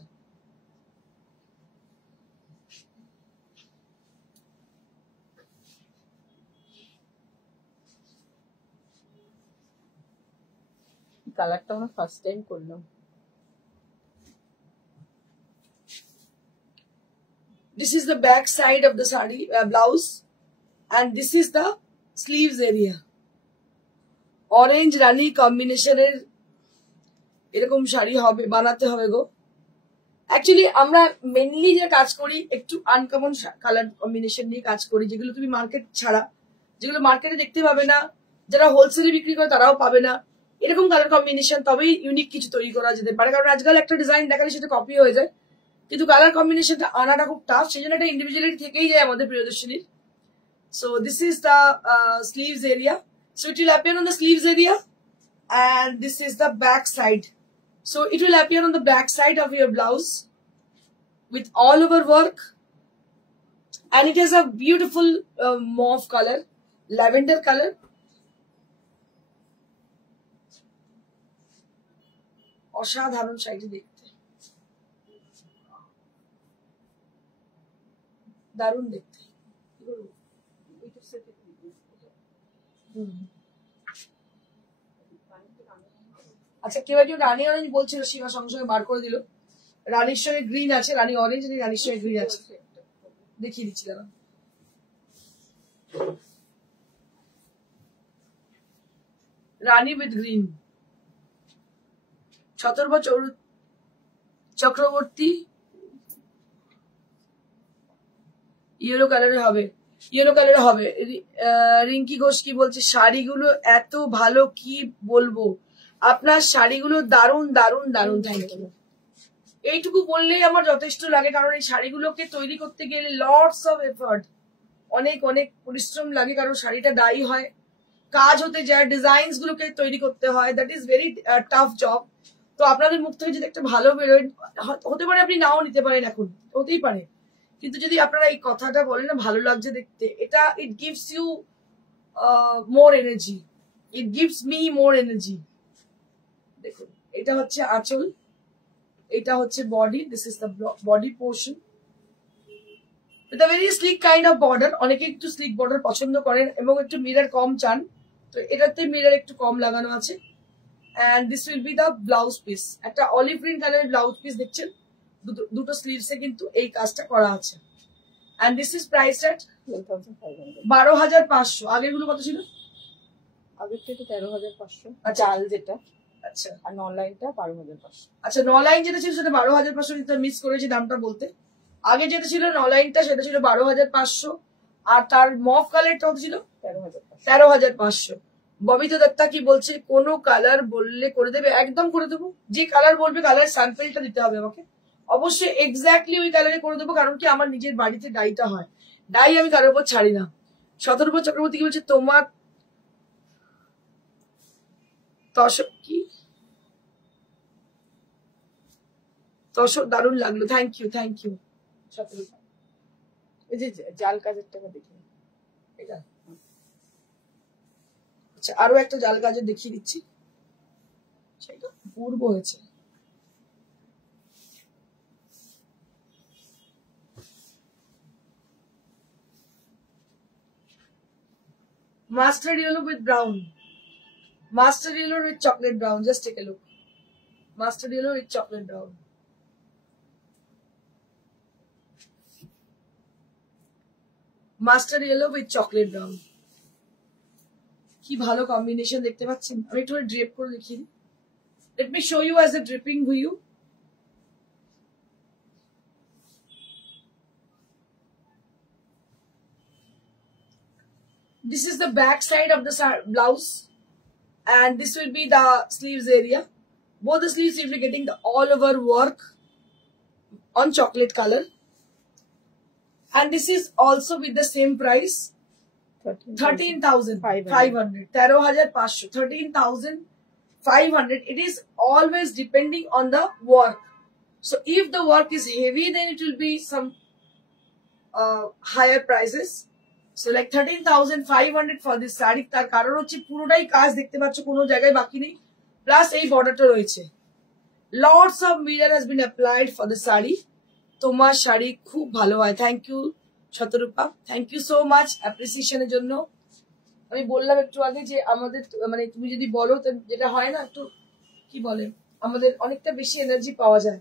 কালারটা আমরা ফার্স্ট টাইম করলাম। This is the back side of the sari blouse, and this is the sleeves area. Orange rani combination এর এরকম শাড়ি হবে, বানাতে হবে গো। Actually আমরা mainly যে কাজ করি একটু আনকমন কালার কম্বিনেশন নিয়ে কাজ করি, যেগুলো তুমি মার্কেট ছাড়া, যেগুলো মার্কেটে দেখতে পাবে না, যারা হোলসেলে বিক্রি করে তারাও পাবে না। এরকম কালার কম্বিনেশন তবেই ইউনিক কিছু তৈরি করা যেতে পারে। কারণ আজকাল একটা ডিজাইন দেখালে সেটা কপি হয়ে যায়, কিন্তু কালার কম্বিনেশনটা আনাটা খুব টাফ। সেই জন্য একটা ইন্ডিভিজুয়ালিটি থেকেই যায় আমাদের প্রিয়দর্শিনীর। So this is the sleeves area. So it will appear on the sleeves area, and this is the back side. So it will appear on the back side of your blouse with all over work, and it has a beautiful mauve color, lavender color. অসাধারণ শাড়িটি দেখতে, দারুণ দেখতে। আচ্ছা, কেউ একজন রানী orange বলছিল, সীমা সঙ্গে সঙ্গে বার করে দিল। রানীর সঙ্গে গ্রিন আছে, রানী অরেঞ্জ, রানীর সঙ্গে গ্রিন আছে, দেখিয়ে দিচ্ছি দাঁড়া। রানী উইথ গ্রিন, ছতর্ব চক্রবর্তী ইয়েলো কালারে হবে, ইয়েলো কালারে হবে। রিঙ্কি ঘোষ কি বলছে, শাড়িগুলো এত ভালো কি বলবো, আপনার শাড়িগুলো দারুণ দারুণ দারুণ। Thank you. এইটুকু বললেই আমার যথেষ্ট লাগে, কারণ এই শাড়িগুলোকে তৈরি করতে গেলে লটস অফ এফর্ট, অনেক অনেক পরিশ্রম লাগে। কারণ শাড়িটা ডাই হয়, কাজ হতে যায়, ডিজাইনস গুলোকে তৈরি করতে হয়। That is very tough job. তো আপনাদের মুখ থেকে যদি একটা ভালো বেরোয়, হতে পারে আপনি নাও নিতে পারেন, এখন হতেই পারে, কিন্তু যদি আপনারা এই কথাটা বলেন না ভালো লাগছে দেখতে, এটা it gives you more energy, it gives me more energy. দেখুন, এটা হচ্ছে আঁচল, এটা হচ্ছে body. This is the body portion with a very sleek kind of border. অনেকে একটু স্লিক বর্ডার পছন্দ করেন এবং একটু মিরর কম চান, তো এটাতে মিরর একটু কম লাগানো আছে। and this will be the blouse piece. একটা অলিভ গ্রিন কালারের ব্লাউজ পিস দেখছেন, দুটো স্লিভসে কিন্তু এই কাজটা করা আছে। and this is priced at 12,500। আগেরগুলো কত ছিল? আগেরটা 13,500 জাল যেটা। আচ্ছা, আর নলাইনটা 12,500। আচ্ছা, নলাইন যেটা ছিল সেটা 12,500, মিস করেছি দামটা বলতে। আগে যেটা ছিল নলাইনটা সেটা ছিল 12,500, আর তার মফ কালারটা কত ছিল? 13,500। ববিতা দত্তা কি বলছে, কোনো কালার বললে করে দেবে? একদম করে দেবো, যে কালার বলবে কালার স্যাম্পলটা দিতে হবে আমাকে, অবশ্যই এক্স্যাক্টলি ওই কালারে করে দেবো, কারণ কি আমার নিজের বাড়িতে ডাইটা হয়, ডাই আমি কারোর উপর ছাড়ি না। শতরূপ চক্রবর্তী কি বলছে, তোমার কি দারুণ লাগলো, থ্যাংক ইউ শতরূপ। এই যে জাল কাজের টাকা দেখি, এটা আচ্ছা, আরো একটা জাল কাজের দেখিয়ে দিচ্ছি, সেটা পূর্ব হয়েছে। Mustard yellow with brown. Mustard yellow with chocolate brown. Just take a look. Mustard yellow with chocolate brown. Mustard yellow with chocolate brown. কি ভালো কম্বিনেশন দেখতে পাচ্ছেন। আমি একটু ড্রেপ করে দেখিয়ে দিই। Let me show you as a dripping view. This is the back side of the blouse, and this will be the sleeves area. Both the sleeves will be getting the all over work on chocolate color, and this is also with the same price, 13,500. 13,500. It is always depending on the work. So if the work is heavy, then it will be some higher prices. So like 13,500 for this sari. তার কারণ হচ্ছে পুরোটাই কাজ দেখতে পাচ্ছ, কোনো জায়গায় বাকি নেই, প্লাস এই বর্ডারটা রয়েছে। Lots of mirror has been applied for the sari. তোমার শাড়ি খুব ভালো হয়। Thank you Shatarupa, thank you so much অ্যাপ্রিসিয়েশনের জন্য। আমি বললাম একটু আগে যে আমাদের মানে তুমি যদি বলো, যেটা হয় না, একটু কি বলে, আমাদের অনেকটা বেশি এনার্জি পাওয়া যায়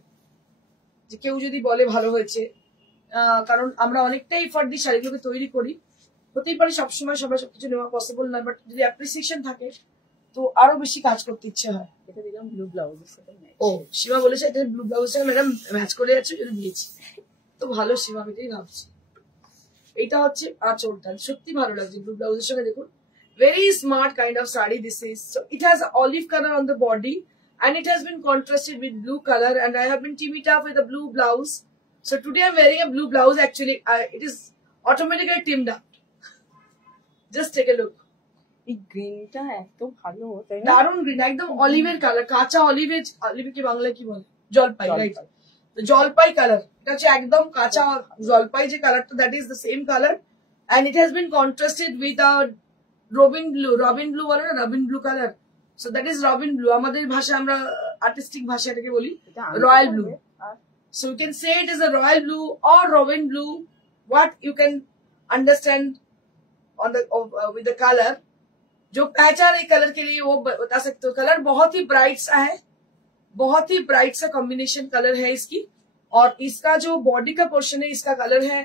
যে কেউ যদি বলে ভালো হয়েছে, কারণ আমরা অনেকটাই এফর্ট দিয়ে শাড়িগুলোকে তৈরি করি। হতেই পারে সবসময় সবাই সবকিছু নেওয়া পসিবল নয়, বাট যদি অ্যাপ্রিসিয়েশন থাকে তো আরো বেশি কাজ করতে ইচ্ছে হয়। এটা দিলাম ব্লু ব্লাউজ। ও সীমা বলেছে এটা ব্লু ব্লাউজ ম্যাডাম ম্যাচ করে যাচ্ছে, এটা দিয়েছি তো ভালো। সীমা আমি এটাই ভাবছি। এটা হচ্ছে আঁচলটা, সত্যি ভালো লাগছে ব্লু ব্লাউজের সঙ্গে। দেখুন, very smart kind of sari this is. So it has olive color on the body, and it has been contrasted with blue color, and I have been teamed it up with a blue blouse. So today I'm wearing a blue blouse. Actually it is automatically teamed up. Just take a look. এই গ্রিনটা এত ভালো, তাই না? দারুন green, একদম অলিভের colour, কাঁচা অলিভের। অলিভকে বাংলায় কি বলে? জলপাই, রাইট? তো জলপাই কালার, এটা হচ্ছে একদম কাঁচা জলপাই যে কালারটা, that is the same colour, and it has been contrasted with a robin blue বলে না, robin blue color. So that is robin blue. আমাদের ভাষা, আমরা আর্টিস্টিক ভাষা এটাকে বলি royal blue. So you can say it is a royal blue or robin blue, what you can understand on the with the color. जो पहचान है colour के लिए वो बता सकते हो। कलर बहुत ही ब्राइट सा है, बहुत ही ब्राइट सा कॉम्बिनेशन कलर है इसकी। और इसका जो बॉडी का पोर्शन है, इसका कलर है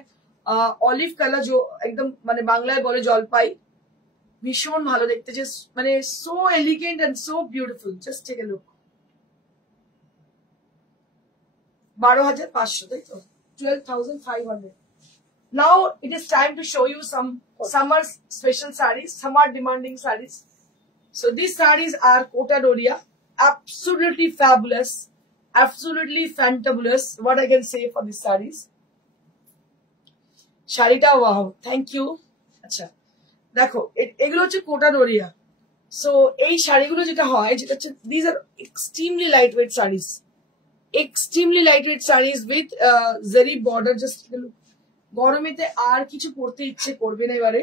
ऑलिव कलर, जो एकदम माने बांग्लाয় বলে জলপাই। ভীষণ ভালো দেখতে, জাস্ট মানে so elegant and so beautiful. Just take a look. 12,500, তাই তো? 12,500. Now it is time to show you some summer special sarees, summer demanding sarees. So these sarees are Kota Doria, absolutely fabulous, absolutely fantabulous. What I can say for these sarees. শাড়িটা wow, thank you. আচ্ছা দেখো, এগুলো হচ্ছে কোটা Doria. So এই শাড়িগুলো যেটা হয়, যেটা হচ্ছে this are extremely light weight saris, extremely light weight saris with zari border. জাস্ট গরমেতে আর কিছু পরতে ইচ্ছে করবে না। এবারে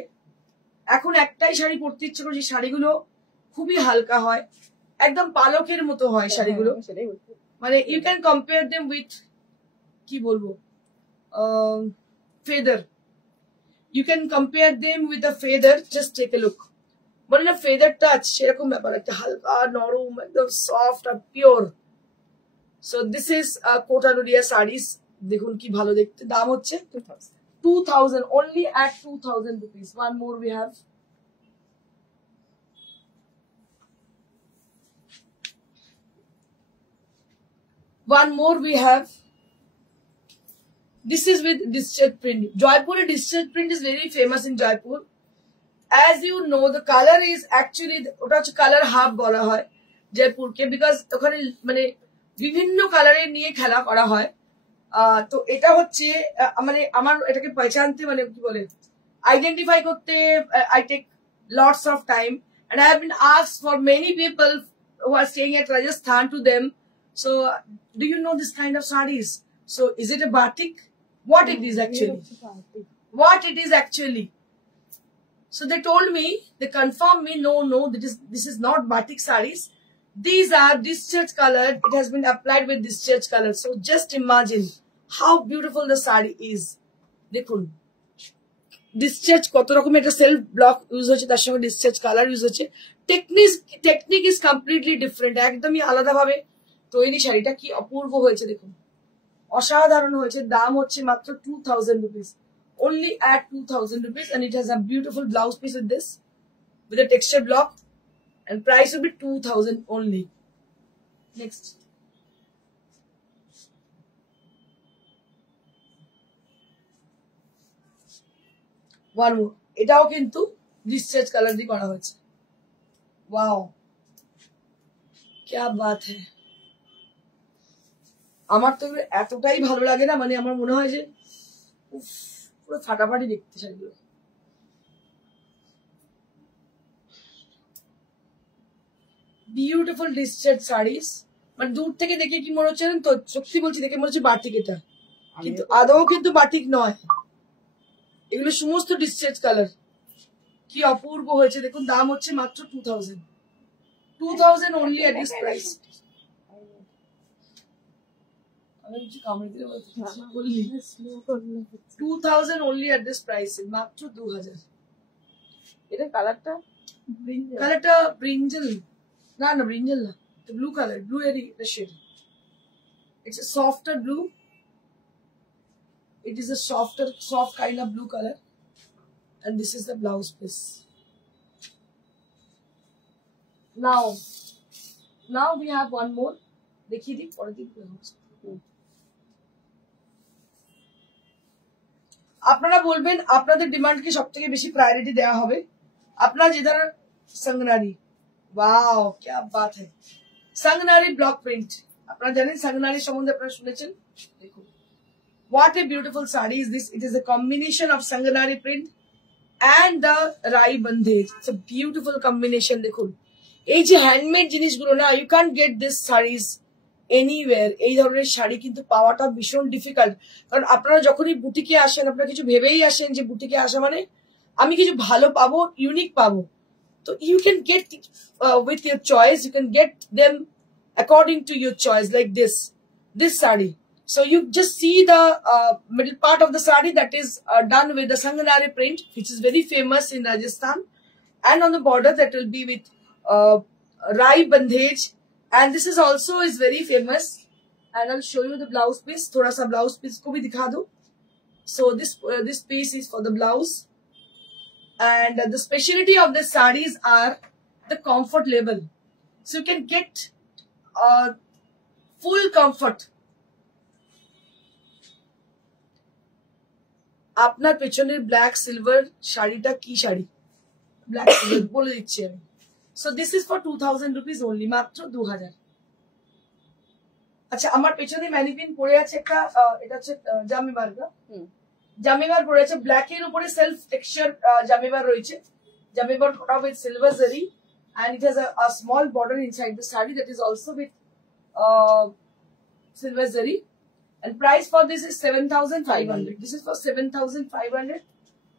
এখন একটাই শাড়ি পরতে ইচ্ছে করে, যে শাড়িগুলো খুবই হালকা হয়, একদম পালকের মতো হয় শাড়িগুলো। মানে you can compare them with, কি বলবো, feather. You can compare them with a feather. Just take a look. বলে না feather touch, সেরকম ব্যাপার, একটা হালকা নরম, একদম সফট আর pure. So this is Kota Doria saris. দেখুন কি ভালো দেখতে। দাম হচ্ছে 2,000 only at 2,000 rupees. One more we have. One more we have. This is with distressed print. Jaipur distressed print is very famous in Jaipur. As you know, the color is actually ওটা হচ্ছে colour hub বলা হয় জয়পুরকে, because ওখানে মানে বিভিন্ন কালারের নিয়ে খেলা করা হয়। তো এটা হচ্ছে মানে আমার এটাকে পহচানতে মানে কি বলে আইডেন্টিফাই করতে I take lots of time, and I have been asked for many people who are staying at Rajasthan to them. So, do you know this kind of sarees? So, is it a batik? What it is actually? What it is actually? So they told me, they confirmed me, no, this is not batik sarees. These are discharge colored. It has been applied with discharge color. So just imagine how beautiful the saree is. দেখুন discharge কত রকম, এটা self block use হচ্ছে, তার সঙ্গে discharge colour use হচ্ছে। Technique is completely different, একদমই আলাদা ভাবে তৈরি। শাড়িটা কি অপূর্ব হয়েছে দেখুন, অসাধারণ হয়েছে। দাম হচ্ছে মাত্র 2000 rupees, only at 2000 rupees, and it has a beautiful blouse piece with this, with a texture block, and price will be 2000 only. Next. One more. এটাও কিন্তু ডিসচার্জ কালার দিয়ে করা হয়েছে। ওয়াও, क्या बात है। আমার তো এতটাই ভালো লাগে না, মানে আমার মনে হয় যে পুরো ফাটাফাটি দেখতে শাড়িগুলো। বিউটিফুল ডিসচার্জ শাড়িস, মানে দূর থেকে দেখে কি মনে হচ্ছে তো, সত্যি বলছি দেখে মনে হচ্ছে বাটিক এটা, কিন্তু আদৌ কিন্তু বাটিক নয়, এগুলো সমস্ত ডিসচার্জ কালার। কি অপূর্ব হয়েছে দেখুন। দাম হচ্ছে মাত্র 2000 only at this price. আমি কিছু কামড়ে দিলে বললি 2000 only at this price, মাত্র 2000। এটা কালারটা ব্রিঞ্জল না, ব্রিঞ্জল না, ব্লু কালার, ব্লু এর shade. It's a softer blue. It is a soft kind of blue color, and this is the blouse piece. Now we have one more. देखिए दी पढ़ दी। আপনারা বলবেন আপনাদের ডিমান্ডকে সবথেকে বেশি প্রায়োরিটি দেওয়া হবে। আপনারা যে ধরনের সংগনারি, ওয়াও क्या बात है। সংগনারি ব্লক প্রিন্ট, আপনারা জানেন সংগনারি সম্বন্ধে আপনারা শুনেছেন। দেখুন what a beautiful saree is this. It is a combination of sanganari print and the rai bandhej. It's a beautiful combination. দেখুন এই যে হ্যান্ডমেড জিনিসগুলো না, you can't get this sarees anywhere. এই ধরনের শাড়ি কিন্তু পাওয়াটা ভীষণ ডিফিকাল্ট, কারণ আপনারা যখনই বুটিকে আসেন আপনারা কিছু ভেবেই আসেন যে বুটিকে আসা মানে আমি কিছু ভালো পাবো, ইউনিক পাবো। তো you can get with your choice, you can get them according to your choice, like this saree. So you just see the middle part of the saree that is done with the Sanganari print, which is very famous in Rajasthan, and on the border that will be with rai bandhej, and this is also is very famous. And I'll show you the blouse piece. Thoda sa blouse piece ko bhi dikha do. So this piece is for the blouse, and the speciality of the sarees are the comfort level. So you can get full comfort. আপনার পেছনের black silver শাড়িটা কি sari, black silver বলে দিচ্ছি আমি। So this is for 2000 rupees only, মাত্র 2000। আচ্ছা, আমার পেছনে ম্যানিকুইন পরে আছে একটা, এটা হচ্ছে জামিবার, জামিবার পরে আছে, ব্ল্যাক এর উপরে সেলফ টেক্সচার জামিবার রয়েছে। জামিবার করা উইথ সিলভার জারি, and it has a small border inside the saree that is also with silver zari. And price for this is 7500. This is for 7500.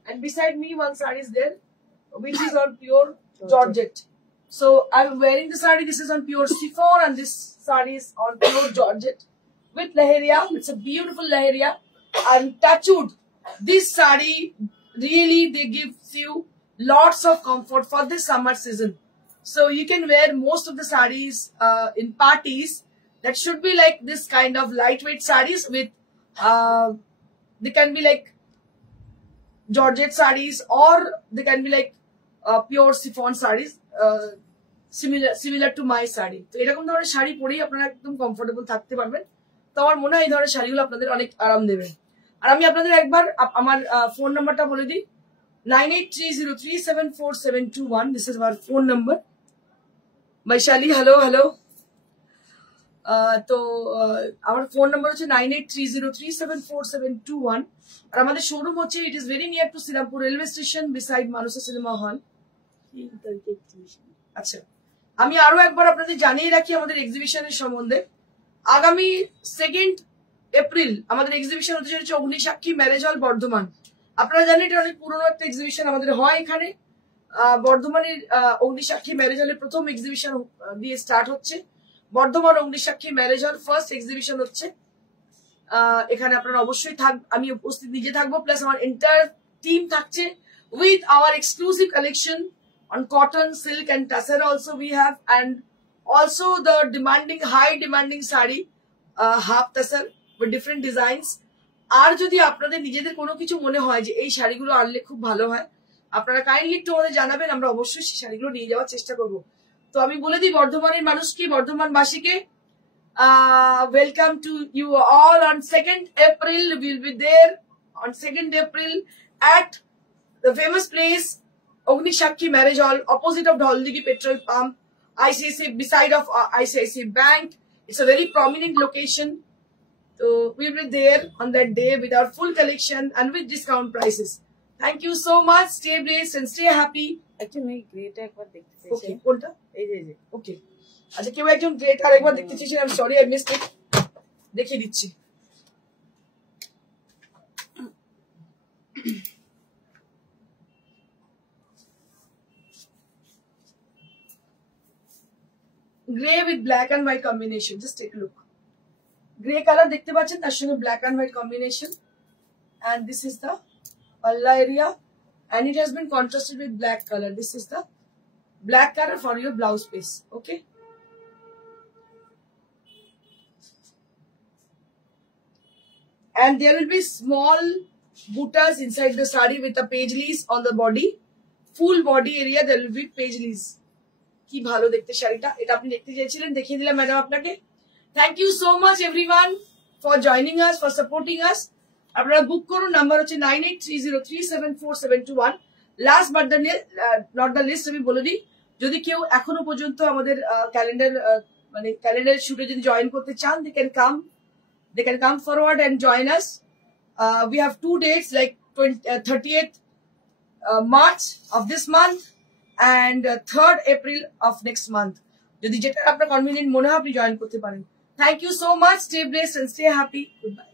And beside me one saree is there, which is on pure Georgette. So I'm wearing the saree. This is on pure chiffon, and this saree is on pure Georgette with leheria. It's a beautiful leheria. And touchwood, this saree really they give you lots of comfort for this summer season. So you can wear most of the sarees in parties. That should be like this kind of lightweight sarees with, they can be like Georgette sarees, or they can be like pure chiffon sarees, similar to my saree. তো এরকম ধরনের শাড়ি পরেই আপনারা একদম comfortable থাকতে পারবেন। তো আমার মনে হয় এই ধরনের শাড়িগুলো আপনাদের অনেক আরাম দেবে। আর আমি আপনাদের একবার আমার ফোন নাম্বারটা বলে দিই, 9830374721. This is our phone number. Vaishali, hello. তো আমার ফোন নাম্বার হচ্ছে 9830374721 আর আমাদের শোরুম হচ্ছে it is very near to Shrirampur railway station beside Mansa cinema hall. আচ্ছা, আমি আরো একবার আপনাদের জানিয়ে রাখি আমাদের এক্সিবিশনের সম্বন্ধে। আগামী 2 এপ্রিল আমাদের এক্সিবিশন হতে চলেছে অগ্নিসাক্ষী ম্যারেজ হল বর্ধমান। আপনারা জানেন এটা অনেক পুরোনো একটা এক্সিবিশন আমাদের হয় এখানে। বর্ধমানের অগ্নিসাক্ষী ম্যারেজ হলে প্রথম এক্সিবিশন দিয়ে স্টার্ট হচ্ছে। Bardhaman Agnisakshi marriage hall first exhibition হচ্ছে। এখানে আপনারা অবশ্যই আমি উপস্থিত নিজে থাকবো, প্লাস আমার এন্টায়ার টিম থাকছে with our exclusive collection on cotton, silk and tassel also we have, and also the high demanding sari, half tassel with different designs. আর যদি আপনাদের নিজেদের কোনো কিছু মনে হয় যে এই শাড়িগুলো আনলে খুব ভালো হয়, আপনারা কাইন্ডলি একটু আমাদের জানাবেন, আমরা অবশ্যই সেই শাড়িগুলো নিয়ে যাওয়ার চেষ্টা করব। তো আমি বলে দিই বর্ধমানের মানুষকে, বর্ধমানবাসীকে, welcome to you all on 2nd April. We'll be there on 2nd April at the famous place Ognisakhi Marriage Hall, opposite of Dholdigi Petrol Pump, ICICI, beside of ICICI Bank. It's a very prominent location. So we'll be there on that day with our full collection and with discount prices. Thank you so much. Stay blessed and stay happy. Actually, great একবার দেখতে চাইছি। Okay, কোনটা? এই যে Okay. আচ্ছা, কেউ একজন great আর একবার দেখতে চাইছেন? I'm sorry, I missed it. দেখিয়ে দিচ্ছি। Grey with black and white combination, just take look. Grey colour দেখতে পাচ্ছেন, তার সঙ্গে black and white combination, and this is the palla area and it has been contrasted with black color. This is the black color for your blouse piece. Okay, and there will be small buttas inside the sari with the paisleys on the body. Full body area there will be paisleys. কি ভালো দেখতে শাড়িটা, এটা আপনি দেখতে চেয়েছিলেন, দেখিয়ে দিলাম ম্যাডাম আপনাকে। Thank you so much everyone for joining us, for supporting us. আপনারা বুক করুন, নাম্বার হচ্ছে 9830374721। Last but not the list আমি বলে দিই, যদি কেউ এখনো পর্যন্ত আমাদের ক্যালেন্ডার শুটে যদি জয়েন করতে চান, they can come forward and join us. We have 2 dates, like 30th March of this month and 3rd April of next month. যদি যেটা আপনার কনভিনিয়েন্ট মনে হয় আপনি জয়েন করতে পারেন। Thank you so much, stay blessed and stay happy, good bye.